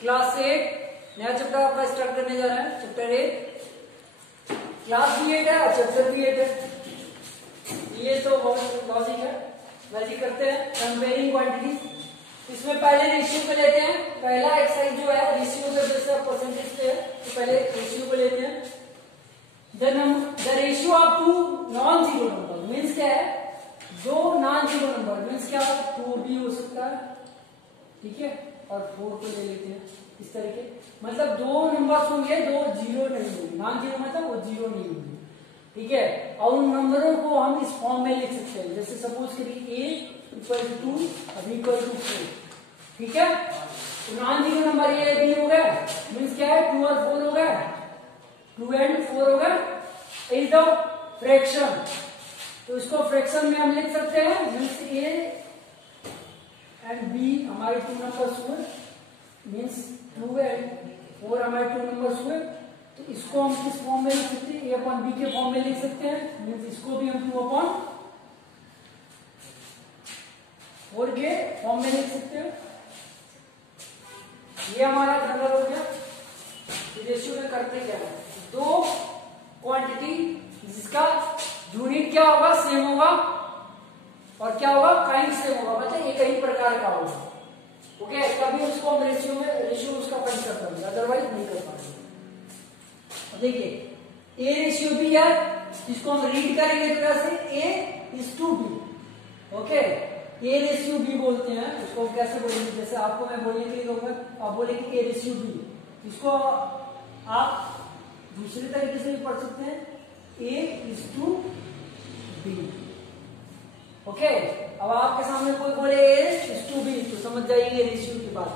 Class 8 नया chapter आपका start करने जा रहा है। चैप्टर 8 क्लास भी 8 है और चैप्टर भी 8 है। ये तो बहुत लॉजिक है, वैसे करते हैं कंपेयरिंग क्वांटिटीज। इसमें पहले रेशियो को लेते हैं। पहला एक्सरसाइज जो है रेशियो के बेस पर परसेंटेज पे है, तो पहले रेशियो को लेते हैं। The ratio of two non zero number means क्या है, दो नॉन जीरो नंबर मीन्स क्या, 2 भी हो सकता है, ठीक है, और 4 को ले लेते हैं इस तरीके। मतलब दो नंबर्स होंगे, दो जीरो नहीं होंगे, नॉन जीरो मतलब वो जीरो नहीं होंगे, ठीक है। और उन नंबरों को हम इस फॉर्म में लिख सकते हैं, जैसे सपोज करिए a इक्वल टू 2 और b इक्वल टू 4, ठीक है। तो non zero number a b हो गए मीन्स क्या है, 2 और 4 हो गए, 2 एंड 4 हो गए, इज द फ्रैक्शन। तो इसको फ्रैक्शन में हम लिख सकते हैं मीन्स a एंड b हमारे 2 नंबर्स हुए, मीन्स 2 एंड 4 हमारे 2 नंबर्स हुए। तो इसको हम किस फॉर्म में लिख सकते हैं, a अपॉन b के फॉर्म में लिख सकते हैं, मीन्स इसको भी हम 2 अपॉन 4 के फॉर्म में लिख सकते हैं। ये हमारा जनरल हो गया। रेशियो में करते क्या है, दो क्वांटिटी जिसका यूनिट क्या होगा, सेम होगा, और क्या होगा, काइंड सेम होगा, मतलब एक ही प्रकार का होगा, ओके। तभी उसको हम रेशियो उसका फाइंड कर पाएंगे, अदरवाइज नहीं कर पाएंगे। देखिए ए रेशियो बी है, इसको हम रीड करेंगे तो कैसे, a is to b, okay. A ratio b बोलते हैं, उसको कैसे बोलेंगे, जैसे आपको मैं बोलने के लिए कहूंगा, आप बोलेंगे ए रेशियो बी, इसको आप दूसरे तरीके से भी पढ़ सकते हैं, a is to b, okay. अब आपके सामने कोई बोले a is to b तो समझ जाइए रेशियो की बात,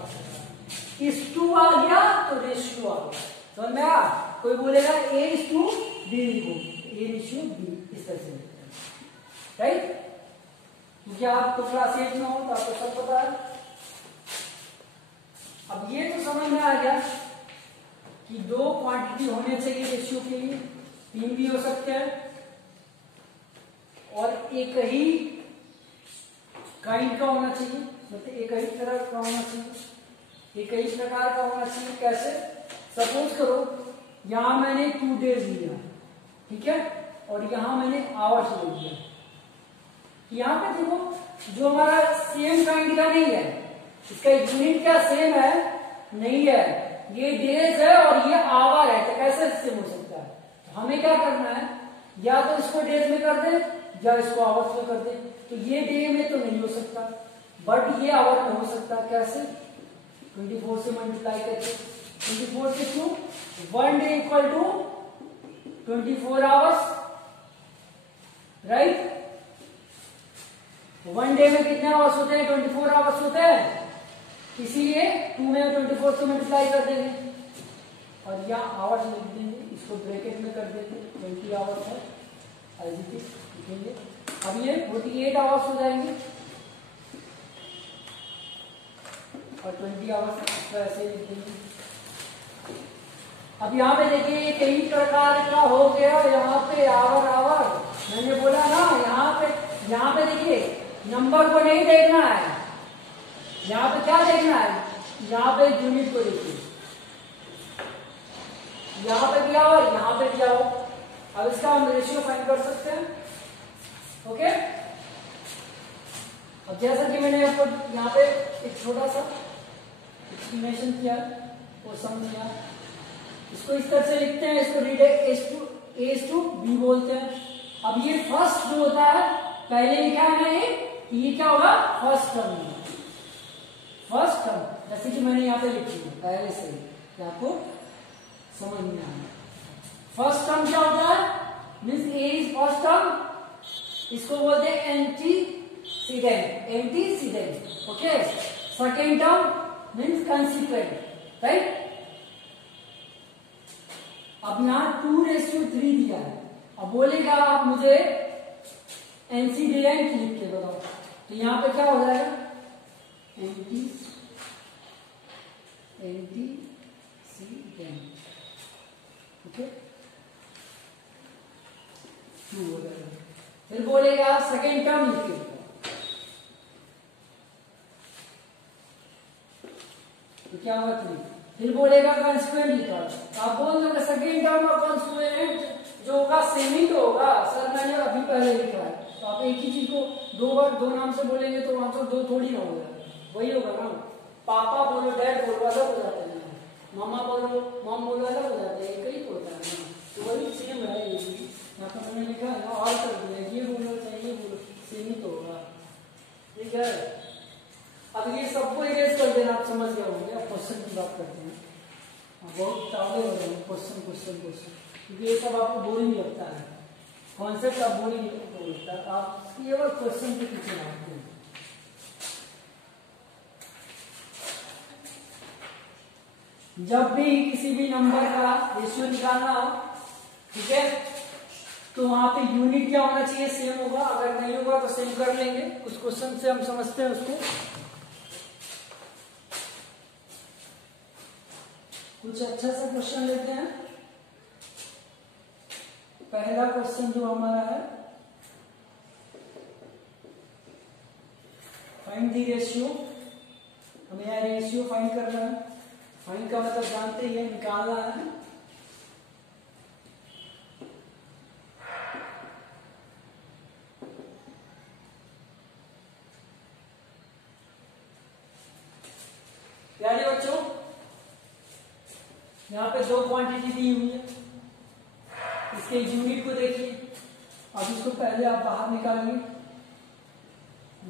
is to आ गया तो रेशियो आ गया, समझ में आया। कोई बोलेगा a is to b लिखो, a रेशियो b इस तरह से, राइट। क्योंकि आप तो क्लास 8 में हो तो आपको सब पता है। अब ये तो समझ में आ गया कि दो क्वांटिटी होने चाहिए रेशियो के लिए, 3 भी हो सकते हैं, और एक ही काइंड का होना चाहिए, मतलब एक ही तरह का होना चाहिए, एक ही प्रकार का होना चाहिए। कैसे, सपोज करो यहां मैंने 2 डेज लिया, ठीक है, और यहां मैंने आवर्स ले लिया। यहां पे देखो जो हमारा सेम काइंड का नहीं है, इसका यूनिट क्या सेम है, नहीं है, ये डेज है और ये आवर है, तो कैसे सेम हो सकता है। तो हमें क्या करना है, या तो इसको डेज में कर दे या इसको आवर्स में कर दे। तो ये डे में तो नहीं हो सकता, बट ये आवर में हो सकता है। कैसे, 24 से मल्टीप्लाई करके, 24 से क्यों, 1 day equal to 24 hours, right. 1 day में कितने आवर्स होते हैं, 24 आवर्स होते हैं, इसीलिए 2 में 24 से मल्टीप्लाई कर देंगे और यहाँ आवर्स लिख देंगे, इसको ब्रैकेट में कर देंगे, 20 आवर्स है लिखेंगे। अब ये 48 आवर्स हो जाएंगे और 20 आवर्स ऐसे लिख देंगे। अब यहाँ पे देखिए कई प्रकार का हो गया, यहाँ पे आवर मैंने बोला ना, यहाँ पे देखिए नंबर को नहीं देखना है, यहाँ पे क्या देखना है, यहाँ पे यूनिट को देखिए, यहाँ पे दिया हो, यहाँ पे दिया हो। अब इसका हम रेशियो फाइंड कर सकते हैं, ओके। अब जैसा कि मैंने आपको यहाँ पे एक छोटा सा एक्सप्लेनेशन किया वो समझ लिया, इसको इस तरह से लिखते हैं, इसको रीड ए टू बी बोलते हैं। अब ये फर्स्ट जो होता है, पहले क्या है ये क्या होगा, फर्स्ट टर्म, फर्स्ट टर्म, जैसे कि मैंने यहाँ पे लिखी है पहले से, क्या आपको समझ में आया। फर्स्ट टर्म क्या होता है, means A is first term, इसको बोलते हैं antecedent, okay. Second term means consequent, right. अब यहाँ 2:3 दिया है, अब बोलेगा आप मुझे एंटीसीडेंट लिख के बताओ, तो यहाँ पे क्या हो जाएगा, एंटीसीडेंट, ओके, 2 हो जाएगा। फिर बोलेगा सेकेंड टर्म लिख के, क्या बात नहीं, फिर बोलेगा कॉन्स्टिट्यूएंट निकाल। आप बोल दोगे सेकेंड टर्म और कॉन्स्टिट्यूएंट जो होगा सेम ही तो होगा सर, मैंने अभी पहले लिखा है। तो आप एक ही चीज को दो बार दो नाम से बोलेंगे तो आंसर दो थोड़ी ना होगा, वही होगा ना। पापा बोलो डैड बोलो अलग हो जाते हैं, मामा बोलो मॉम बोलो अलग हो जाते हैं, एक ही होता है ना। तो वही सेम है ये चीज, यहाँ पर मैंने लिखा है ना और कर दिया, ये बोलो चाहे ये बोलो सेम ही तो होगा, ठीक है। अब ये सबको इरेज कर देना, आप समझ गए होंगे। अब क्वेश्चन की बात करते हैं, बहुत ताले हो रहे हैं क्वेश्चन क्वेश्चन क्वेश्चन, क्योंकि ये सब आपको बोरिंग लगता है, कॉन्सेप्ट आप बोरिंग लगता है, आप केवल क्वेश्चन के पीछे भागते हैं। जब भी किसी भी नंबर का रेशियो निकालना हो, ठीक है, तो वहां पे यूनिट क्या होना चाहिए, सेम होगा। अगर नहीं होगा तो सेम कर लेंगे, उस क्वेश्चन से हम समझते हैं उसको। कुछ अच्छा सा क्वेश्चन लेते हैं। पहला क्वेश्चन जो हमारा है, फाइंड द रेशियो, हमें यह रेशियो फाइंड करना है। फाइंड का मतलब जानते ही है, निकालना है। प्यारे बच्चों, यहाँ पे दो क्वांटिटी दी हुई है, इसके यूनिट को देखिए। अब इसको पहले आप बाहर निकालिए,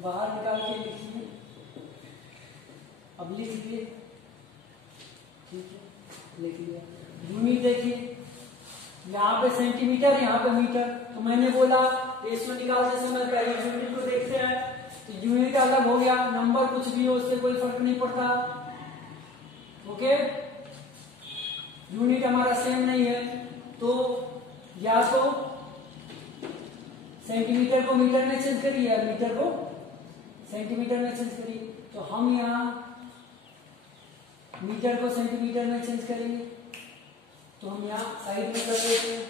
बाहर निकाल के लिखिए, अब लिख दिए, ठीक है, लिख लिया। यूनिट देखिए, यहाँ पे सेंटीमीटर, यहाँ पे मीटर। तो मैंने बोला रेशियो निकालते समय पहले यूनिट को देखते हैं, तो यूनिट अलग हो गया, नंबर कुछ भी हो उससे कोई फर्क नहीं पड़ता, ओके। यूनिट हमारा सेम नहीं है, तो या तो सेंटीमीटर को मीटर में चेंज करिए या मीटर को सेंटीमीटर में चेंज करिए। तो हम यहाँ मीटर को सेंटीमीटर में चेंज करेंगे, तो हम यहाँ साइड में कर देते हैं,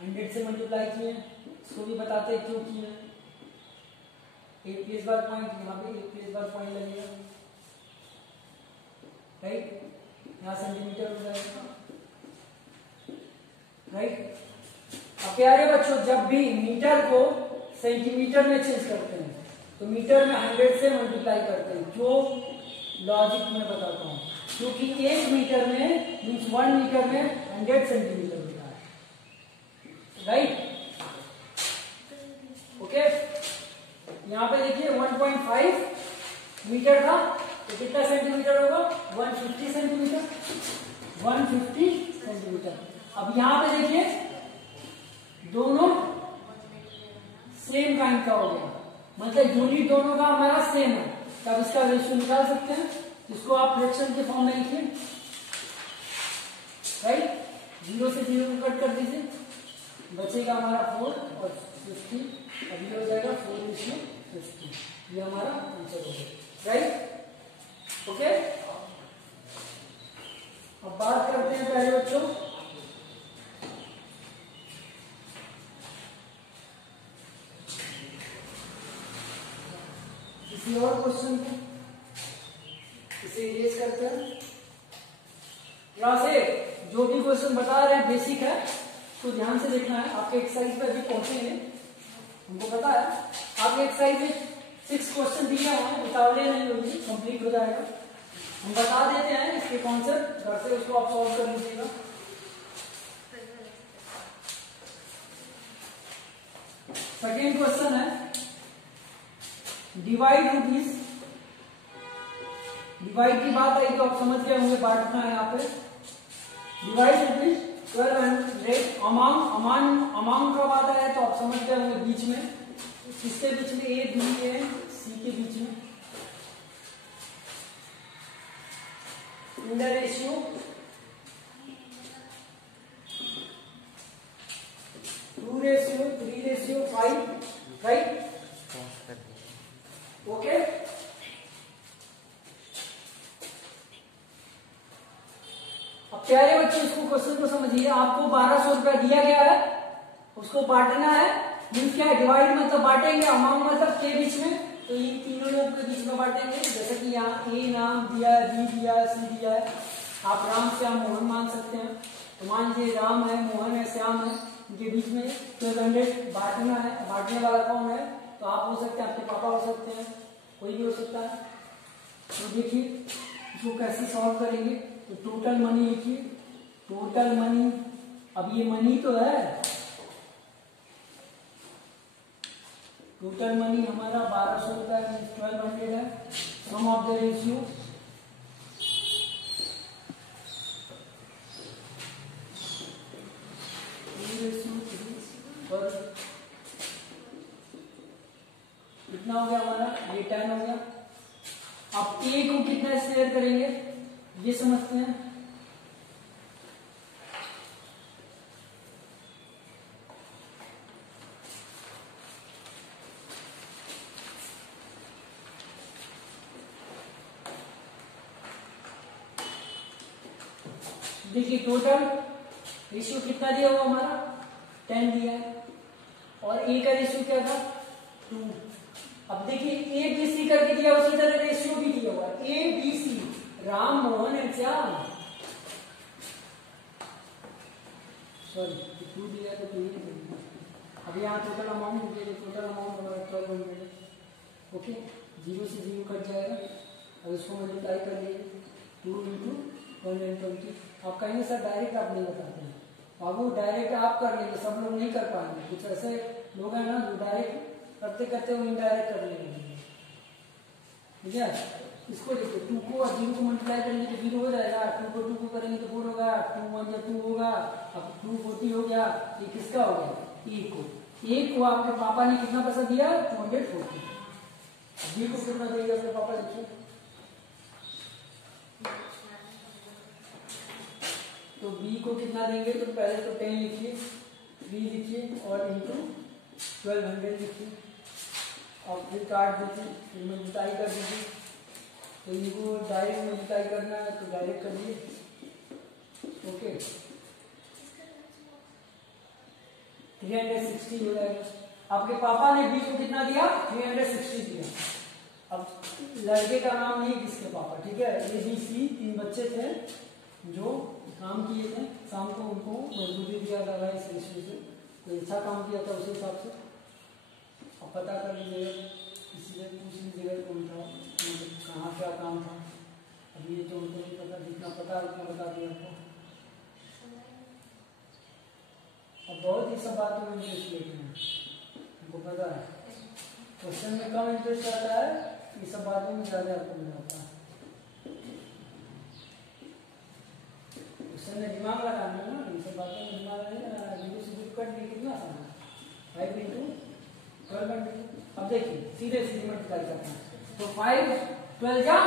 100 से मल्टीप्लाई किए, इसको भी बताते हैं क्यों किए। एक प्लेस बार पॉइंट, यहाँ पे एक प्लेस बार पॉइंट लगेगा, राइट, यहाँ सेंटीमीटर हो जाएगा, राइट। अब प्यारे बच्चों, जब भी मीटर को सेंटीमीटर में चेंज करते हैं तो मीटर में 100 से मल्टीप्लाई करते हैं, जो लॉजिक में बताता हूं, क्योंकि एक मीटर में मीन्स 1 मीटर में 100 सेंटीमीटर होता है, राइट, ओके। यहाँ पे देखिए 1.5 मीटर था, तो कितना सेंटीमीटर होगा, 150 सेंटीमीटर, 150 सेंटीमीटर। अब यहाँ पे देखिए दोनों सेम काइंड का हो गया, मतलब यूनिट दोनों का हमारा सेम है, तब इसका रेशियो निकाल सकते हैं। इसको आप फ्रैक्शन के फॉर्म में लिखिए, राइट, 0 से 0 को कट कर दीजिए, बचेगा हमारा 4 और 50, अब ये हो जाएगा 4:50, ये हमारा आंसर हो गया, राइट, ओके। अब बात करते हैं पहले बच्चों किसी और क्वेश्चन को, इसे इरेज करते हैं। यहां से जो भी क्वेश्चन बता रहे हैं बेसिक है, तो ध्यान से देखना है। आपके एक्सरसाइज पे भी पहुंचे हैं, हमको पता है। आपके एक्सरसाइज में 6 क्वेश्चन दिए हैं, उतावले नहीं होगी, कंप्लीट हो जाएगा। हम बता देते हैं इसके कॉन्सेप्ट, घर से उसको आप सॉल्व कर लीजिएगा। सेकेंड क्वेश्चन है, डिवाइड रुपीज। डिवाइड की बात आई तो आप समझ गए होंगे, बांटना है यहाँ पे। डिवाइड रुपीज 1200 अमाउंट का बात आया तो आप समझ गए होंगे, बीच में किसके बीच में, ए बी ए सी के बीच में, in the ratio 2:3:5, right, okay. अब प्यारे बच्चों इसको क्वेश्चन को समझिए। आपको 1200 रुपया दिया गया है, उसको बांटना है। मीन्स क्या है, डिवाइड मतलब बांटेंगे, अमाउंट मतलब के बीच में तो इन तीनों लोगों के बीच में बांटेंगे। जैसे कि यहाँ ए नाम दिया है, बी दिया है, सी दिया है, आप राम श्याम मोहन मान सकते हैं। तो मान लीजिए राम है, मोहन है, श्याम है, इनके बीच में 1200 बांटना है। बांटने वाला कौन है? तो आप हो सकते हैं, आपके पापा हो सकते हैं, कोई भी हो सकता है। तो देखिए इसको कैसे सॉल्व करेंगे। तो टोटल मनी लिखिए, टोटल मनी, अब ये मनी तो है, टोटल मनी हमारा 1200 रुपया 1200 है। सम ऑफ द रेशियो, कितना हो गया हमारा? ये 10 हो गया। अब ए को कितना शेयर करेंगे ये समझते हैं। देखिए टोटल रेशियो कितना दिया हुआ हमारा? 10 दिया है, और ए का रेशियो क्या था? 2। अब देखिए ए बी सी करके दिया, उसी तरह रेशियो भी दिया हुआ है, A B C, Ram Mohan and Shyam. Sorry 2 दिया तो 2 ही। अब यहाँ टोटल अमाउंट दीजिए, टोटल अमाउंट हमारा 1200। ओके, 0 से 0 कट जाएगा, और इसको मल्टीप्लाई कर लीजिए 2 × 120। आप कहेंगे सर डायरेक्ट आप नहीं बताते हैं। बाबू डायरेक्ट आप कर लेंगे, सब लोग नहीं कर पाएंगे। कुछ ऐसे लोग हैं ना जो डायरेक्ट करते करते वो इनडायरेक्ट कर लेंगे। ठीक है, इसको देखिए 2 को और 0 को मल्टीप्लाई करेंगे तो 0 हो जाएगा, 2 को 2 को करेंगे तो 4 होगा, 2 1 या 2 होगा। अब 240 हो गया, ये किसका हो गया? ए को आपके पापा ने कितना पैसा दिया? 240। बी को कितना देंगे अपने पापा? देखिए तो बी को कितना देंगे? तो पहले तो 10 लिखिए, 3 लिखिए, और इंटू 1200 लिखिए, और फिर काट दीजिए, फिर मल्टीप्लाई कर दीजिए। तो इनको डायरेक्ट मल्टीप्लाई करना है तो डायरेक्ट करिए। ओके, 360 हो जाएगा। आपके पापा ने बी को कितना दिया? 360 दिया। अब लड़के का नाम नहीं, किसके पापा, ठीक है। ए बी सी 3 बच्चे थे जो काम किए थे, शाम को उनको मजदूरी दिया जा रहा है इस रेशियो से। कोई अच्छा काम किया था उस हिसाब से अब पता कर लीजिएगा, किसी से पूछ लीजिएगा कौन था, कहाँ क्या काम था। अभी ये तो उनको नहीं पता, जितना पता है उतना बता दिया आपको। अब बहुत ही सब बातों में इंटरेस्ट लेते हैं, हमको पता है। क्वेश्चन में कम इंटरेस्ट आता है, ये सब बातों में ज़्यादा आपको मिल जाता है। क्वेश्चन में दिमाग लगाना है ना, ये सब बातों में दिमाग लगाना है। 0 से 0 कट लिए कितना आसान है? 5 × 1200। अब देखिए सीधे सीधे मल्टीप्लाई करना है। तो 5 12 जा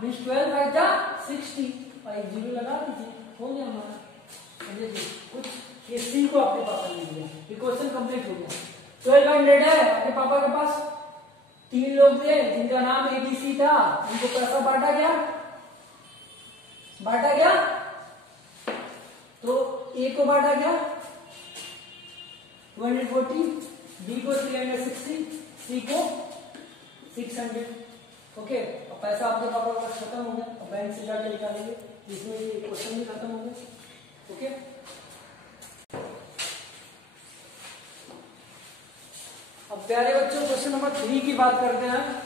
मीन्स 12 5 जा 60, और 1 0 लगा दीजिए, हो गया हमारा। देखिए कुछ ये सी को आपके पापा ने दिया, ये क्वेश्चन कंप्लीट हो गया। 1200 है आपके पापा के पास। 3 लोग थे जिनका नाम एबीसी था, उनको पैसा बांटा गया, बांटा गया। तो ए को बांटा गया 240, बी को 360, सी को 600। ओके, अब पैसा आपके पापा का खत्म हो गया, अब बैंक से जाके निकालेंगे, जिसमें ये क्वेश्चन भी खत्म हो गया। ओके, अब प्यारे बच्चों क्वेश्चन नंबर 3 की बात करते हैं।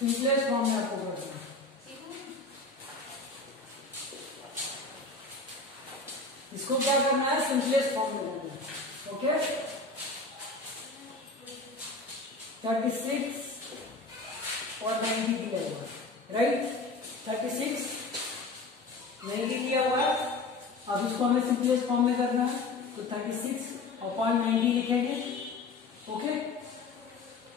सिंपलेस्ट फॉर्म में आपको करना है। इसको क्या करना है? सिंपलेस्ट फॉर्म में करना है। ओके, 36 और 90 दिया हुआ है, राइट। 36 90 दिया हुआ है। अब इसको हमें सिंपलेस्ट फॉर्म में करना है, तो 36/90 लिखेंगे। ओके,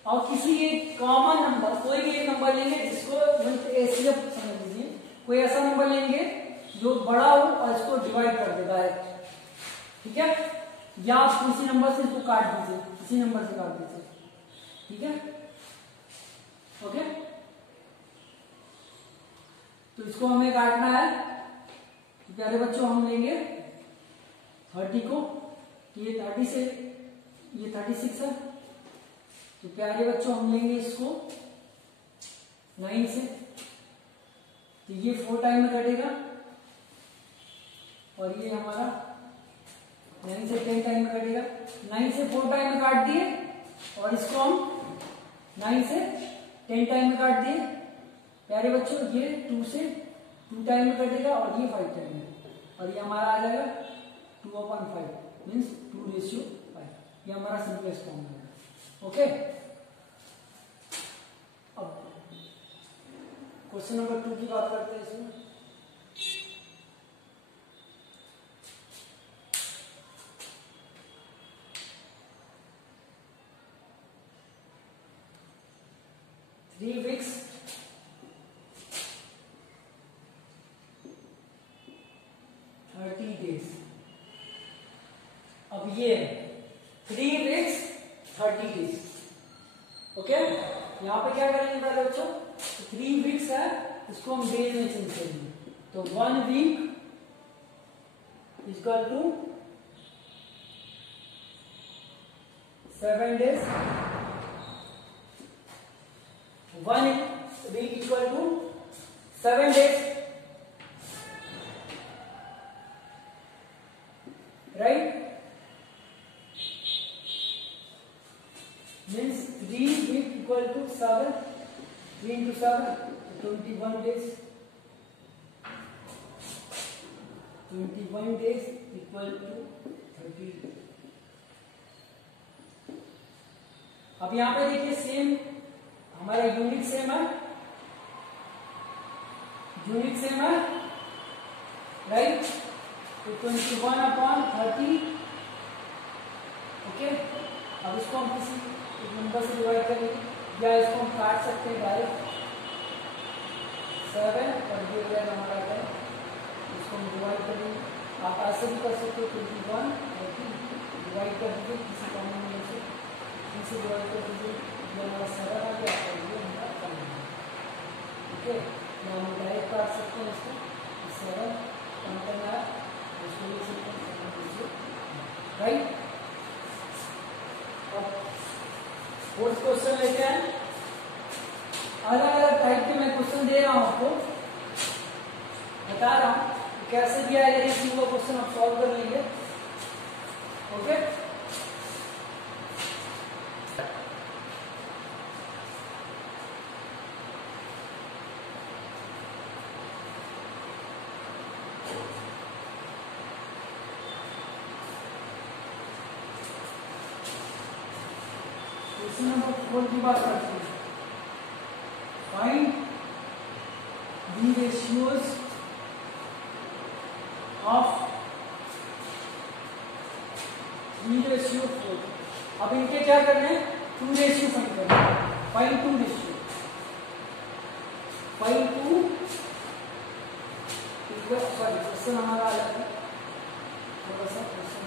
और किसी एक कॉमन नंबर, कोई भी एक नंबर लेंगे जिसको एचसीएफ समझ लीजिए, कोई ऐसा नंबर लेंगे जो बड़ा हो और इसको डिवाइड कर दे डायरेक्ट, ठीक है, या आप किसी नंबर से इसको काट दीजिए, किसी नंबर से काट दीजिए, ठीक है, ओके। तो इसको हमें काटना है, तो प्यारे बच्चों हम लेंगे 30 को, ये 30 से ये 36 है, तो प्यारे बच्चों हम लेंगे इसको 9 से, तो ये 4 टाइम में कटेगा, और ये हमारा 9 से 10 टाइम में कटेगा। 9 से 4 टाइम में काट दिए, और इसको हम 9 से 10 टाइम में काट दिए। प्यारे बच्चों ये 2 से 2 टाइम में कटेगा, और ये 5 टाइम में, और ये हमारा आ जाएगा 2/5 मीन्स 2:5। ये हमारा सिंपलेस्ट फॉर्म है, ओके। अब क्वेश्चन नंबर 2 की बात करते हैं इसमें। Three weeks 30 days. अब ये 3 वीक्स 30 डेज, ओके। यहां पे क्या करेंगे पहले बच्चों, 3 वीक्स है, इसको हम डेज में चेंज करेंगे, तो 1 week equal to 7 days, 1 week equal to 7 days, right, means 3 week equal to 7, 3 into 7 21 days, 21 days equal to 30। अब यहां पे देखिए सेम हमारा यूनिट सेम है, यूनिट सेम है, राइट, तो 21/30, ओके। अब इसको हम किसी एक नंबर से डिवाइड करेंगे, या इसको हम काट सकते हैं डायरेक्ट 7 और ये हो जाएगा हमारा 10, इसको हम डिवाइड करेंगे, आप ऐसे भी कर सकते हो 21 और डिवाइड कर दीजिए किसी कॉमन नंबर से, इसे डिवाइड कर दीजिए, ये हमारा 7 आ गया और ये हमारा 10 आ गया, ओके। या हम डायरेक्ट काट सकते हैं इसको, 7 कम करना है, इसको लिख सकते हैं, राइट। अब फोर्थ क्वेश्चन लेते हैं। अलग अलग टाइप के मैं क्वेश्चन दे रहा हूं आपको, बता रहा हूं कैसे भी आएगा, ये तीनों क्वेश्चन आप सॉल्व कर लेंगे, ओके। क्वेश्चन नंबर 4 की बात करते हैं। Find the ratios of 3:4। अब इनके क्या करने हैं, 2 रेशियो फाइंड करना है, find 2 ratio, find 2, sorry question हमारा अलग है, थोड़ा सा क्वेश्चन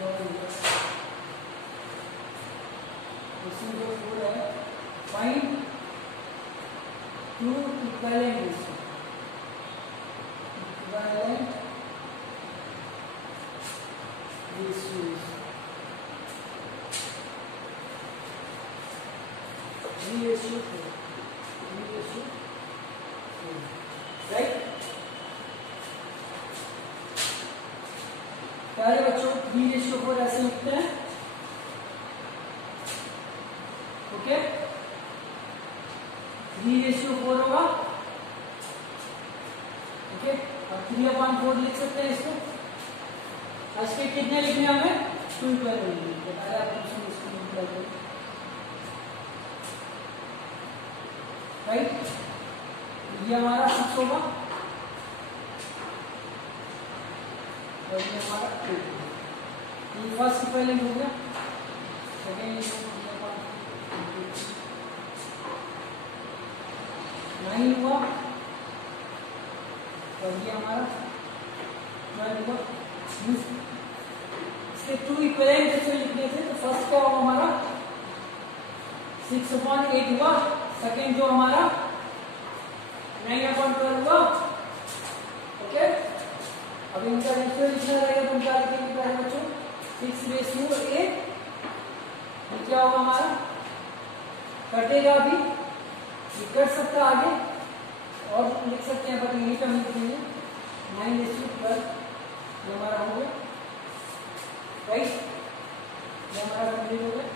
क्वेश्चन जो 4 है, find 2 equivalent ratio, equivalent ratios, 3:4, right. प्यारे बच्चों 3:4 ऐसे लिखते हैं, ओके। 3:4 होगा, ओके, और 3/4 लिख सकते हैं इसको। इसके कितने लिखने हमें, 2 इक्विवेलेंट लिखने, पहले आप इसको मल्टीप्लाई करें, राइट। ये हमारा 6 होगा, और ये हमारा 8 होगा। ये फर्स्ट इक्विवेलेंट हो गया, सेकेंड 9 हुआ, और ये हमारा इसके टू इक्विवेलेंट रेशियो लिखने थे, तो फर्स्ट क्या होगा हमारा 6/8 हुआ, सेकेंड जो हमारा 9/12 हुआ। ओके, अब इनका रेशियो लिखना रहेगा, तो क्या लिखेंगे पहले बच्चों 6/8, क्या होगा हमारा, कटेगा अभी, ये कट सकता है आगे, और लिख सकते हैं, बट यही पे हम लिखेंगे 9/12, ये हमारा हो गया, राइट, ये हमारा कंप्लीट हो गया।